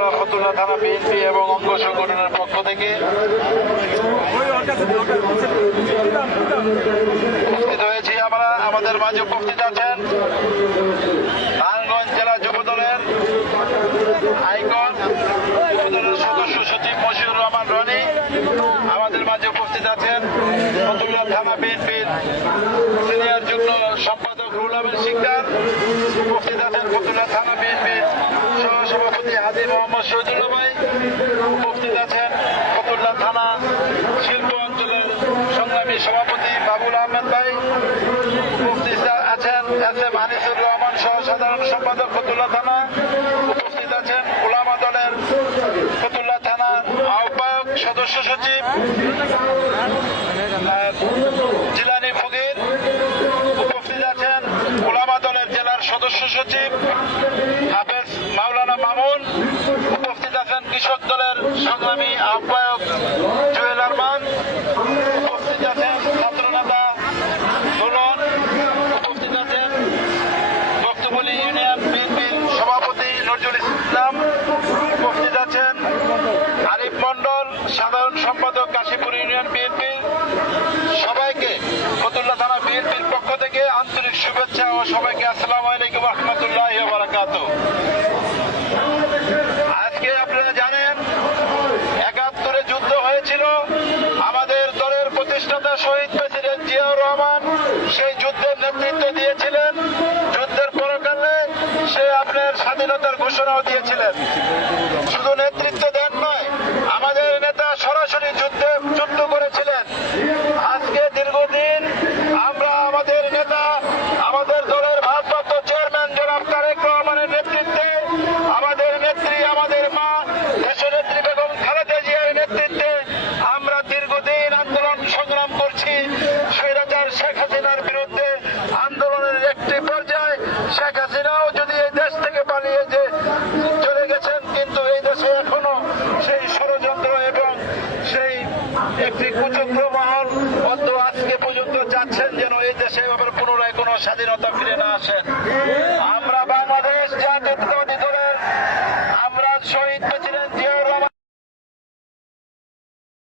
আমরা ফতুল্লা থানা বিএনপি এবং অঙ্গ সংগঠনের পক্ষ থেকে উপস্থিত হয়েছি। আমরা আমাদের মাঝে উপস্থিত আছেন নারায়ণগঞ্জ জেলা যুবদলের আইকন যুবদলের সদস্য সচিব মশিউর রহমান রনি। আমাদের মাঝে উপস্থিত আছেন ফতুল্লা থানা বিএনপির সিনিয়র যুগ্ম সম্পাদক রুহুল আমিন শিকদার। উপস্থিত আছেন ফতুল্লা থানা বিএনপির সহসভাপতি হাজী মোহাম্মদ শহীদুল্লাহ ভাই। উপস্থিত আছেন ফতুল্লা থানা শিল্প অঞ্চলের সংগ্রামী সভাপতি বাবুল আহমেদ ভাই। উপস্থিত আছেন এস এম আনিসুর রহমান সহ সাধারণ সম্পাদক ফতুল্লা থানা। উপস্থিত আছেন উলামা দলের ফতুল্লা থানার আহ্বায়ক সদস্য সচিব জিলানি ফকির। উপস্থিত আছেন উলামা দলের জেলার সদস্য সচিব হাফেজ মাওলানা মামুন। উপস্থিত আছেন কৃষক দলের সংগ্রামী আহ্বায়ক জুয়েল আরমান। উপস্থিত আছেন ছাত্রনেতা দুলন। উপস্থিত আছেন বক্তবলী ইউনিয়ন বিএনপির সভাপতি নজরুল ইসলাম। উপস্থিত আছেন আরিফ মন্ডল সাধারণ সম্পাদক কাশীপুর ইউনিয়ন বিএনপি। সবাইকে ফতুল্লা থানা বিএনপির পক্ষ থেকে আন্তরিক শুভেচ্ছা ও সবাইকে আসসালামু আলাইকুম ওয়া রাহমাতুল্লাহি ওয়া বারাকাতুহু। আজকে আপনারা জানেন ৭১ যুদ্ধ হয়েছিল। আমাদের দলের প্রতিষ্ঠাতা শহীদ প্রেসিডেন্ট জিয়াউর রহমান সেই যুদ্ধের নেতৃত্ব দিয়েছিলেন। যুদ্ধের পরকালে সে আপনার স্বাধীনতার ঘোষণাও দিয়েছিলেন। শুধু নেতৃত্ব দেন নয়, আমাদের নেতা সরাসরি যুদ্ধ করেছিলেন। আজকে দীর্ঘদিন আমরা আমাদের নেতা আমাদের দলের ভারপ্রাপ্ত চেয়ারম্যান জনাব তারেক রহমানের নেতৃত্বে, আমাদের নেত্রী আমাদের মা দেশনেত্রী বেগম খালেদা জিয়ার নেতৃত্বে আমরা দীর্ঘদিন আন্দোলন সংগ্রাম করছি স্বৈরাচার শেখ হাসিনার বিরুদ্ধে। আন্দোলনের একটি পর্যায়ে শেখ হাসিনাও যদি এই দেশ থেকে পালিয়ে চলে গেছেন, কিন্তু এই দেশে এখনো সেই ষড়যন্ত্র এবং সেই একটি কুচক্র মহল আজকে পর্যন্ত চাচ্ছেন যেন এই দেশে আবার পুনরায় কোনো স্বাধীনতা ফিরে না আসেন।